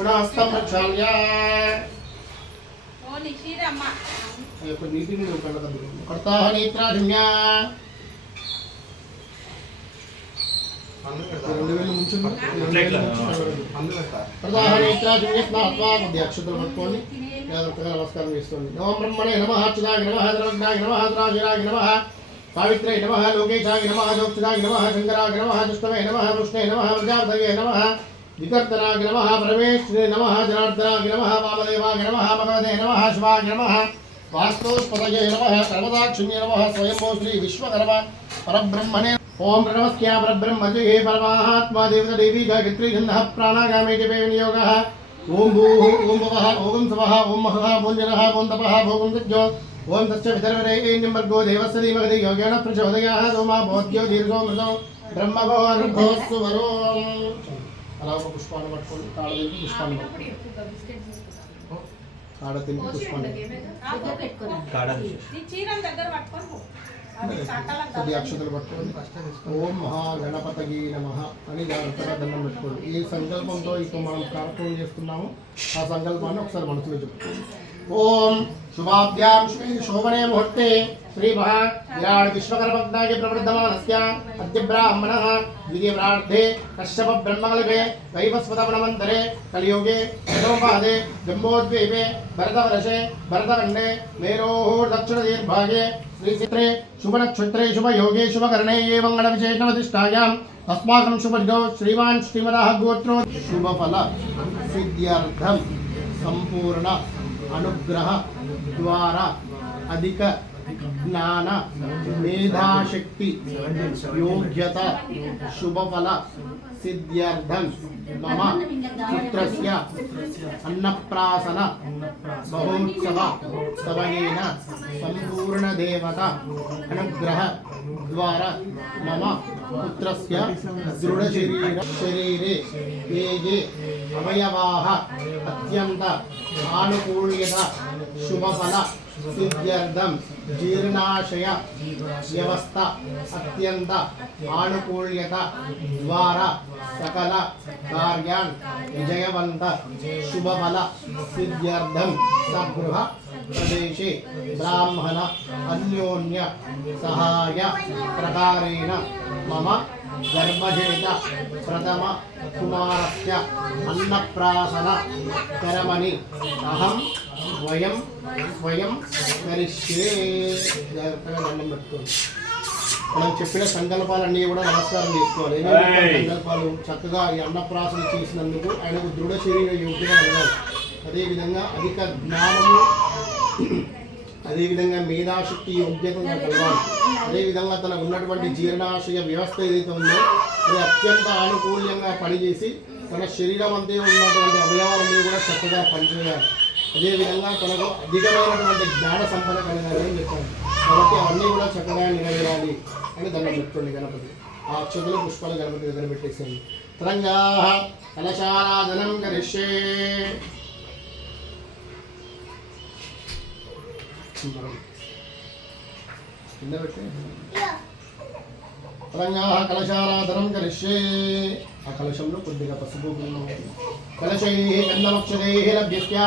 పునఃస్తం ప్రక్షాళ్య నీటి మీద కర్తాహ నేత్రాధిన్య 2000 ముంచుంది కర్తాహ నేత్రాధిన్య స్నాత్వా కొద్ది అక్షతలు పట్టుకోండి జాగ్రత్తగా నమస్కారం చేసుకోండి నమో బ్రహ్మణే నమః అచ్యుతాయ నమః ద్రవజ్ఞాయ నమః ద్రావిరాయ నమః సావిత్రై నమః లోకేశాయ నమః జోక్షితాయ నమః శంకరాయ నమః దుష్టవే నమః వృష్ణే నమః ప్రజాపతయే నమః వికర్తనాయ నమః పరమేశ్వరే నమః జనార్దనాయ నమః వామదేవాయ నమః భగవతే నమః శివాయ నమః వాస్తోస్పతయే నమః సర్వదాక్షిణ్యే నమః స్వయంభూ శ్రీ విశ్వకర్మ పరబ్రహ్మణే ఓం ప్రణవస్య పరబ్రహ్మజే పరమాత్మా దేవత దేవీ గాయత్రీ ఛందః ప్రాణాయామే జపే వినియోగః ఓం భూః ఓం భువః ఓం స్వః ఓం మహః ఓం జనః ఓం తపః ఓం తజ్జో ఓం తస్య వితర్వరేణ్యం భర్గో దేవస్య ధీమహి యోగేన ప్రచోదయాత్ సోమా భోద్యో దీర్ఘో మృదో బ్రహ్మగో అనుభవస్సు వరోం అలా ఒక పుష్పాన్ని పట్టుకోండి తాళదింపి పుష్పాన్ని తాళదింపి పుష్పాన్ని కొద్ది అక్షతలు పట్టుకోండి ఓం మహాగణపతయే నమః అని జాగ్రత్తగా దండం పెట్టుకోండి ఈ సంకల్పంతో ఇప్పుడు మనం కార్యక్రమం చేస్తున్నాము ఆ సంకల్పాన్ని ఒకసారి మనసులో చెప్పుకోండి ఓం శుభాభ్యాం శ్రీ శోభనే ముహూర్తే శ్రీ విరాట్ విశ్వకర్మజ్ఞాయ ప్రవర్ధమానస్య అద్య బ్రాహ్మణః ద్వితీయప్రార్థే కశ్యప బ్రహ్మకల్పే వైవస్వతమనమంతరే కలియుగే యథోపాదే జంబోద్వీపే భరతవర్షే భరతఖండే మేరోः దక్షిణదీర్భాగే శ్రీచిత్రే శుభనక్షత్రే శుభయోగే శుభకర్णे एवं गणविशेषणमधिष्ठायाम् अस्माकं शुभदिनो श्रीमान् श्रीमदः गोत्रो शुभफल सिद्ध्यर्थं संपूर्ण अनुग्रह द्वारा अधिक ज्ञान मेधाशक्ति योग्यता शुभफल सिद्ध्यर्थं मम पुत्रस्य अन्नप्राशन महोत्सव समयेन संपूर्ण देवता अनुग्रह द्वारा मम पुत्रस्य दृढ़ शरीरे ये अवयवाः अत्यंत आनुकूल्यता शुभफल सिद्ध्यर्थं जीर्णाशय व्यवस्था अत्यंत आनुकूल्यता द्वारा सकल कार्यान् विजयवन्त शुभफल सिद्ध्यर्थं सगृह प्रदेशे ब्राह्मण अन्योन्य सहाय प्रकारेण मम गर्भजेत प्रथम कुमारस्य अन्नप्राशन करमणि अहं स्वयं करिष्ये మనం చెప్పిన సంకల్పాలన్నీ కూడా నమస్కారం చేసుకోవాలి. సంకల్పాలు చక్కగా ఈ అన్నప్రాసన చేసినందుకు ఆయనకు దృఢ శరీర యోగ్యత కలగాలి. అదేవిధంగా అధిక జ్ఞానము, అదేవిధంగా మేధాశక్తి యోగ్యత కలగాలి. అదేవిధంగా తనకు ఉన్నటువంటి జీర్ణాశయ వ్యవస్థ ఏదైతే ఉందో అది అత్యంత ఆనుకూల్యంగా పనిచేసి తన శరీరం అంతే ఉన్నటువంటి అవయవాలన్నీ కూడా చక్కగా పనిచేయాలి. అదేవిధంగా తనకు అధికమైనటువంటి జ్ఞాన సంపద కలగాలి అని చెప్పారు. కాబట్టి అవన్నీ కూడా చక్కగా నెరవేరాలి అని దండం పెట్టుకోండి గణపతి. ఆ అక్షతలు పుష్పాలు గణపతి దగ్గర పెట్టేసేయండి. తరంగా కలశారాధనం కరిష్యే. కింద పెట్టి తరంగా కలశారాధనం కరిష్యే. ఆ కలశంలో కొద్దిగా పసుపు కలశై గంధమక్షతై లభ్యస్యా.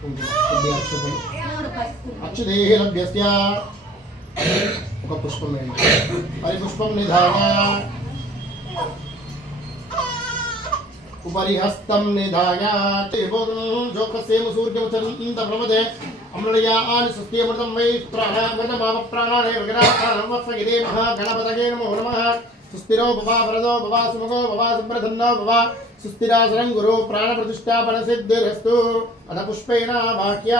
కొద్దిగా అక్షతలు అక్షతై లభ్యస్య. ఒక పుష్పం వేయండి. పరిపుష్పం నిధాయ ఉపరి హస్తం నిధాయ జోకస్యేమ సూర్యముచంత ప్రమదే అమృయాని సుస్థియమృతం వై ప్రాణామృతమావ ప్రాణానే విగ్రహాణం వత్సగిదే మహాగణపతయే నమో నమః. సుస్థిరో భవ వరదో భవ సుముఖో భవ సుప్రసన్నో భవ సుస్థిరాసనం గురు ప్రాణప్రతిష్టాపన సిద్ధిరస్తు. అథ పుష్పేణ వాక్య.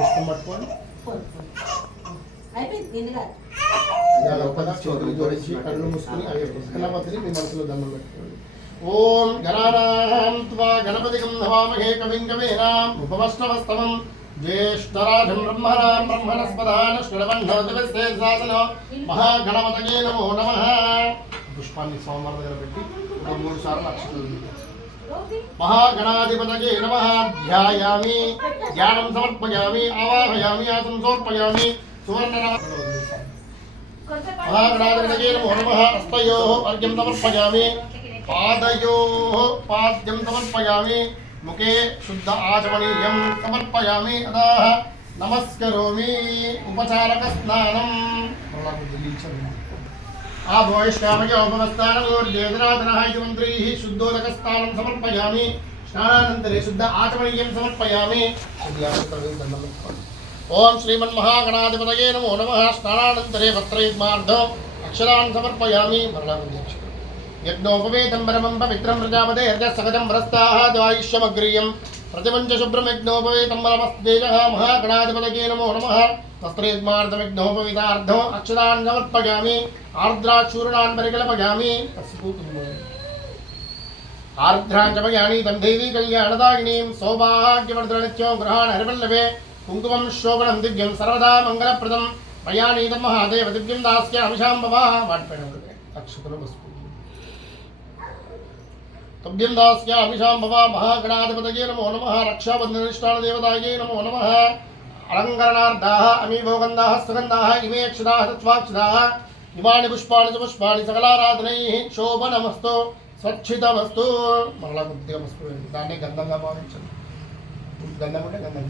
పుష్పం పట్టుకోండి. చేతులు జోడించి కళ్ళు మూసుకుని గణపతిని మీ మనసులో దండం పెట్టుకోండి. ఓం గణానాం త్వా గణపతికం నమామహే కవిం కవీనాం ఉపవష్ణవస్తమం జ్యేష్ఠరాజం బ్రహ్మణాం బ్రహ్మణస్పదాన శ్రవణోదవస్తే శాసనో మహాగణపతయే నమో నమః. పుష్పాన్ని స్వామివారి దగ్గర పెట్టి ఒక 3 సార్లు అక్షతలు మహాగణాధిపతయే నమః. ధ్యాయామి, ధ్యానం సమర్పయామి, ఆవాహయామి, ఆసనం సమర్పయామి. సువర్ణ మహాగణాధిపతయే నమో నమః. హస్తయోః అర్ఘ్యం సమర్పయామి. पादयोः पाद्यं समर्पयामि मुखे शुद्ध आचमनीयं समर्पयामि अतः नमस्करोमि उपचारकस्नानम् आभोष्टामयोपवस्थानमूर्जेतरातनः इति मन्त्रैः शुद्धोदकस्नानं समर्पयामि स्नानानन्तरे शुद्ध आचमनीयं समर्पयामि ओम श्रीमन्महागणाधिपतये नमो नमः स्नानानन्तरे वस्त्रयुग्मार्धम् अक्षरान् समर्पयामि यज्ञोपवेतं परमं पवित्रं प्रजापते हृदयसहजं वरस्ताः द्वायुष्यमग्रियं प्रतिपञ्च शुभ्रं यज्ञोपवेतं परमस्तेजः महागणाधिपतये नमो नमः वस्त्रयुग्मार्धं यज्ञोपवीतार्धम् अक्षरान् समर्पयामि आर्द्राचूर्णान् परिकल्पयामि आर्द्राञ्चपयामि तं देवी कल्याणदायिनीं सौभाग्यवर्धननित्यो गृहान् हरिवल्लभे कुङ्कुमं शोभनं दिव्यं सर्वदा मङ्गलप्रदं मया नीतं महादेव दिव्यं दास्यामि शाम्भवः तुभ्यं दास्यामि शाम्भवः महागणाधिपतये नमो नमः रक्षाबन्धनिष्ठानदेवतायै नमो नमः अलङ्करणार्थाः अमीभोगन्धाः सुगन्धाः इमे अक्षराः तत्त्वाक्षराः इमानि पुष्पाणि च पुष्पाणि सकलाराधनैः शोभनमस्तु स्वच्छितमस्तु మంగళముద్యమస్తు దాన్ని గంధంగా భావించండి గంధం అంటే గంధం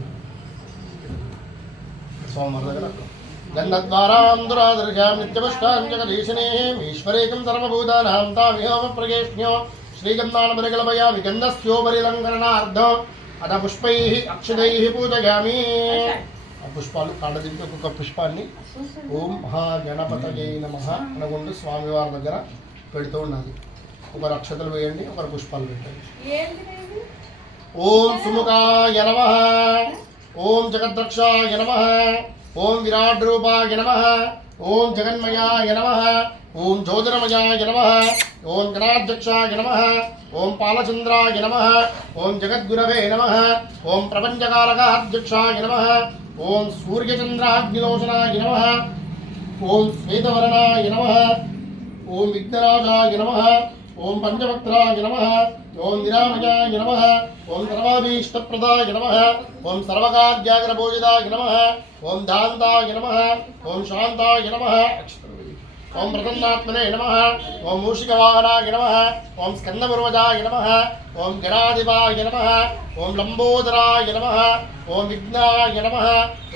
गन्धद्वारां दुरादर्शां नित्यपुष्टां जगदीशनेः ईश्वरेकं सर्वभूतानां तामिहोम प्रकेष्ण्यो श्रीगन्धानपरिकल्पयामि गन्धस्योपरिलङ्करणार्थम् अथ पुष्पैः अक्षतैः पूजयामि पुष्पाలు కాండదింపి ఒక్కొక్క పుష్పాన్ని ఓం మహాగణపతయే నమః అనుకుంటూ స్వామివారి దగ్గర పెడుతూ ఉన్నది ఒకరు అక్షతలు వేయండి ఒకరు పుష్పాలు పెట్టండి ఓం సుముఖాయ నమః ओम जगद्रक्षाय नमः ओम विराट रूपाय नमः ओम जगन्मयाय नमः ओम ज्योतिर्मयाय नमः ओम गणाध्यक्षाय नमः ओम पालचंद्राय नमः ओम जगद्गुरवे नमः ओम प्रपंचकालकाध्यक्षाय नमः ओम सूर्यचंद्राग्निलोचनाय नमः ओम श्वेतवर्णाय नमः ओम विघ्नराजाय नमः ओम पंचवक्त्राय नमः ओम निरामयाय नमः ओम सर्वाभीष्टप्रदाय नमः ओम सर्वकार्याग्रपूजिताय नमः ओम दान्ताय नमः ओम शान्ताय नमः ओम प्रसन्नात्मने नमः ओम मूषिकवाहनाय नमः ओम स्कन्दपूर्वजाय नमः ओम गणाधिपाय नमः ओम लंबोदराय नमः ओम विघ्नाय नमः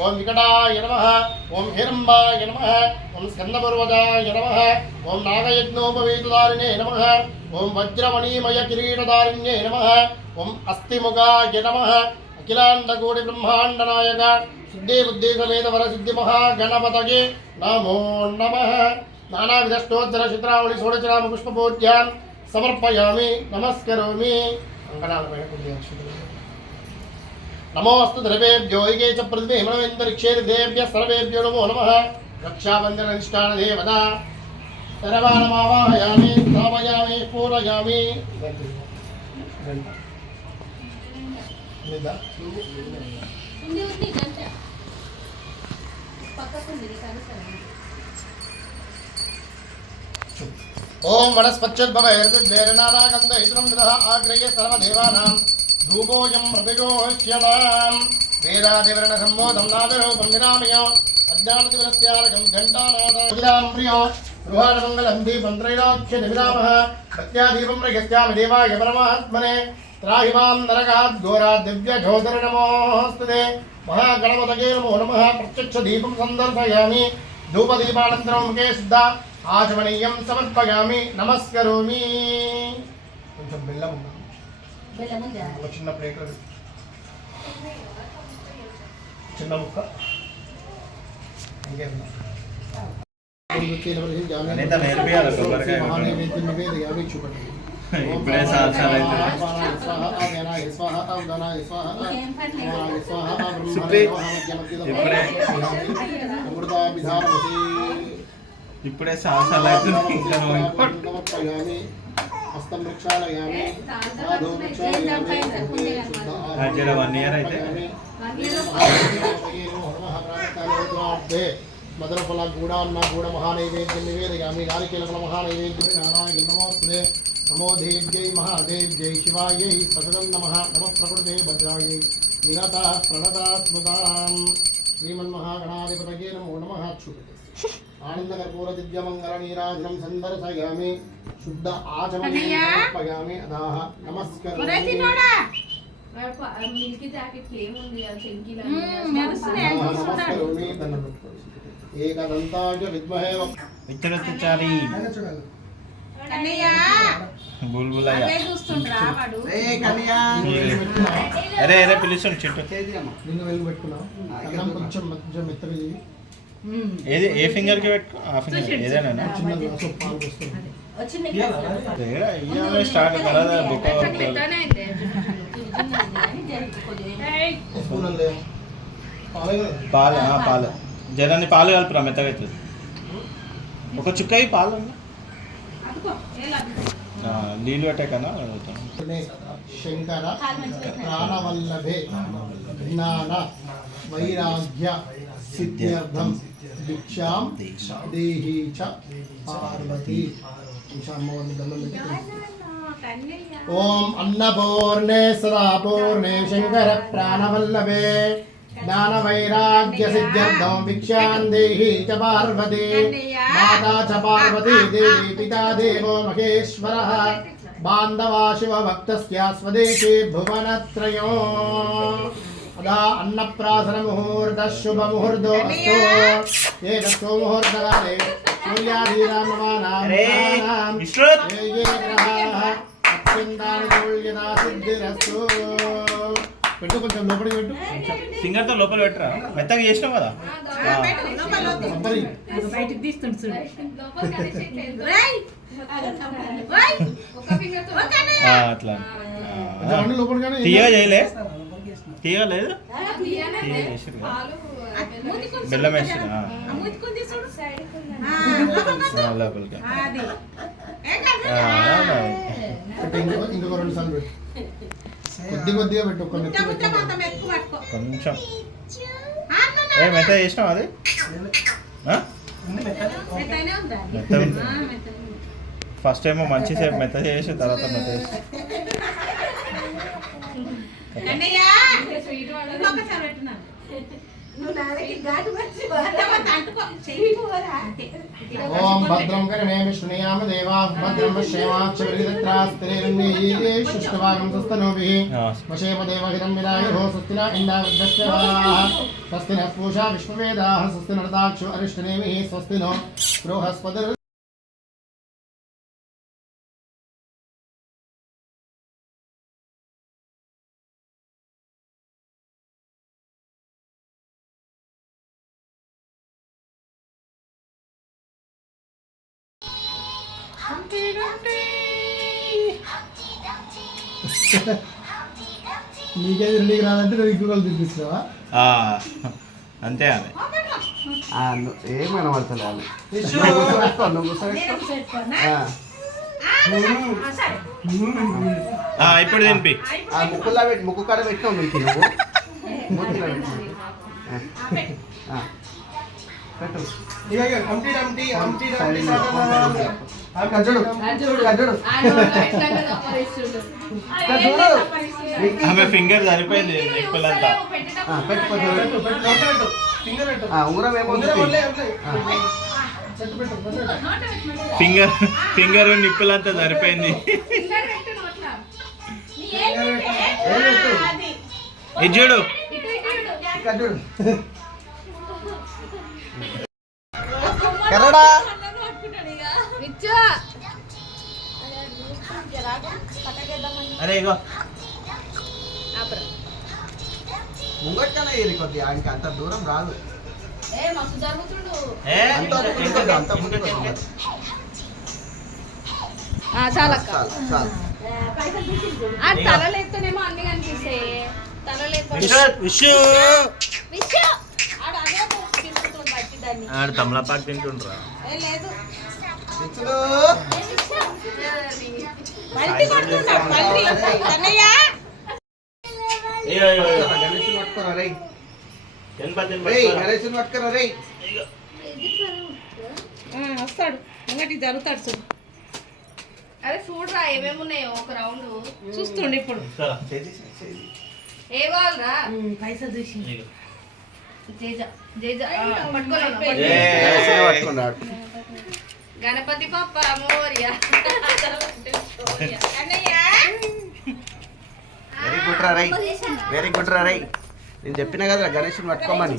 ओम विकटाय नमः ओम हिरम्बाय नमः ओम स्कन्दपूर्वजाय नमः ओम नागयज्ञोपवीतधारिणे नमः ओम वज्रमणिमय किरीटधारिण्ये नमः ओम अस्तिमुखाय नमः अखिलाण्डकोटि ब्रह्माण्ड नायक सिद्धि बुद्धि समेत वरसिद्धि महागणपतये नमो नमः नानाविध स्तोत्र चित्रावळि षोडशनाम पुष्पपूज्यान् समर्पयामि नमस्करोमि नमोऽस्तु द्रवेभ्यो ऐके च पृथिवे मनवेन्तरिक्षे देव्यः सर्वेभ्यो नमो नमः रक्षाबन्धननिष्ठानदेवता सर्वानमावाहयामि स्थापयामि पूरयामि ओम वनस्पत्युद्भवैर्द्वैरनानागन्धहितुरमृतः आग्रह्य सर्वदेवानां धूपोऽयं मृतयोष्यतां वेदादिवर्णसम्बोधं नादरूपं निरामयो अज्ञानतिवरस्यारकं घण्टानादां प्रियो गृहाणमङ्गलं दीपं त्रैलोक्यनिविदामः प्रत्यादीपं प्रयस्यामि देवाय परमात्मने त्राहि मां नरकात् घोरात् दिव्यज्योतिर्नमोऽस्तुते महागणपतये नमो नमः प्रत्यक्षदीपं सन्दर्शयामि धूपदीपानन्तरं मुखे शुद्ध आचमनीयं समर्पयामि नमस्करोमि కొంచెం బెల్లం ఉందా ఒక చిన్న ప్లేట్ చిన్న ముక్క ఇంకేం ఇప్పుడే సాక్షాలు ఇప్పుడే సాక్షాలు हस्तं प्रक्षालयामि पादौ प्रक्षालयामि 1 year అయితే मदनफल गूढ़ान्न गूढ़ महानैवेद्यं निवेदयामि नारिकेलफल महानैवेद्यं नारायण नमोस्तुते नमो देव्यै महादेव्यै शिवायै सततं नमः नमः प्रकृते भद्रायै निरतः प्रणतः स्मृताम् శ్రీమన్మహాగణాధిపతయే నమో నమః అచ్యుతే ఆనందకర్పూర దివ్యమంగళ నీరాజనం సందర్శయామి శుద్ధ ఆచమనీయం సమర్పయామి అదాహ నమస్కరోమి మిల్కీ జాకెట్ ఏముంది చెంకిల నమస్కరోమి దండం పెట్టుకోండి ఏకదంతాయ విద్మహే విచ్చలచారి బుల్బులయ్య అరే అరే పిలుస్తుంది చెట్టు నిన్ను వెళ్ళి పెట్టుకున్నావు అన్నం కొంచెం కొంచెం మెత్తగా చేయి ఏది ఏ ఫింగర్ కి పెట్టుకో ఆ ఫింగర్ ఏదైనా చిన్న గ్లాసు పాలు పోస్తుంది స్టార్ట్ కదా బుక్ స్పూన్ లేవు పాలే కదా పాలు పాలు జరాన్ని పాలు కలుపురా మెత్తగా అవుతుంది ఒక చుక్క పాలు ఉన్నా నీళ్ళు పెట్టే కన్నా శంకర ప్రాణవల్లభే జ్ఞాన వైరాగ్య సిద్ధ్యర్థం భిక్షాం దేహి చ పార్వతి ఓం అన్నపూర్ణే సదాపూర్ణే శంకర ప్రాణవల్లభే జ్ఞాన వైరాగ్య సిద్ధ్యర్థం భిక్షాం దేహి చ పార్వతి మాతా చ పార్వతీ దేవి పితా దేవో మహేశ్వరః బాంధవా శివ భక్తస్య స్వదేశే భువనత్రయో అదా అన్నప్రాసన ముహూర్త శుభ ముహూర్తో అస్తు ఏతస్తో ముహూర్తకాలే సూర్యాధీనాం నమానాం ఏ ఏ గ్రహాః అత్యంతానుకూల్యతా సిద్ధిరస్తు పెట్టు కొంచెం లోపలికి పెట్టు ఫింగర్ తో లోపల పెట్టరా మెత్తగా చేసినావు కదా కొబ్బరి బయటికి తీస్తుండు చూడు అట్లా అన్ని లోపలిగానే తీయగా చేయలే తీయగా లేదు బెల్లం వేసిన లోపలికి ఇంకొక రెండు సార్లు పెట్టు కొద్దిగా పెట్టు కొన్ని కొంచెం ఏ మెత్త చేసినావు అది ఫస్ట్ ఏమో మంచి సేపు మెత్త చేసి తర్వాత మెత్త చేసి ఓం భద్రం కర్ణేమి శృణుయామ దేవాః భద్రం పశ్యేమాక్షరిద్రాస్త్రైర్నిష్ఠవాగం సస్తనోభిః వశేమ దేవహితం విదాయుః స్వస్తిన ఇందావృద్ధశ్చవాः స్వస్తి నః పూషా విశ్వవేదాः స్వస్తి నరదాక్షో అరిష్టనేమిః స్వస్తి నో బృహస్పతిర్ నీకే తిండికి రాదంటే నువ్వు ఇంకొకరు తినిపిస్తున్నావా అంతే అది ఏమైనా పడతలేదు ఇప్పుడు తినిపి ముక్కులా పెట్టి ముక్కు కాడ పెట్టినావు మీకు నువ్వు మూతిలో పెట్టు. పెట్టు ఆమె ఫింగర్ సరిపోయింది నిప్పులంతా ఉంగరం ఏమో ఫింగర్ నిప్పులంతా సరిపోయింది ఇది చూడు కర్రడా అరే ఇగో ముంగట్గానే ఇది కొద్దిగా ఆయనకి అంత దూరం రాదు ఏ, అంత ఇంకా- ముందుకు ఇంకా- వస్తుంది. చాలా చాలు చాలు తలలో ఎత్తనేమో అన్ని కనిపిస్తాయి తలలో విషు దాన్ని ఆడు తమలపాకు తింటుండ్రా లేదు ఇచ్చుడు. పల్లి కొడుతున్నా పల్లి కన్నయ్య గణేషుని పట్టుకోరా రేయ్ రేయ్ గణేషుని పట్టుకోరా రేయ్ వస్తాడు ఇంకటి జరుగుతాడు చూడు అరే చూడరా ఏమేమి ఉన్నాయో ఒక రౌండ్ చూస్తుండు ఇప్పుడు ఏ కావాలరా పైసా చూసి జేజ జేజ పట్టుకోవాలి గణేశుని పట్టుకున్నాడు. గణపతి పప్ప మోరియా. వెరీ గుడ్ రా రై, వెరీ గుడ్ రా రై. నేను చెప్పినా కదా గణేశుని పట్టుకోమని.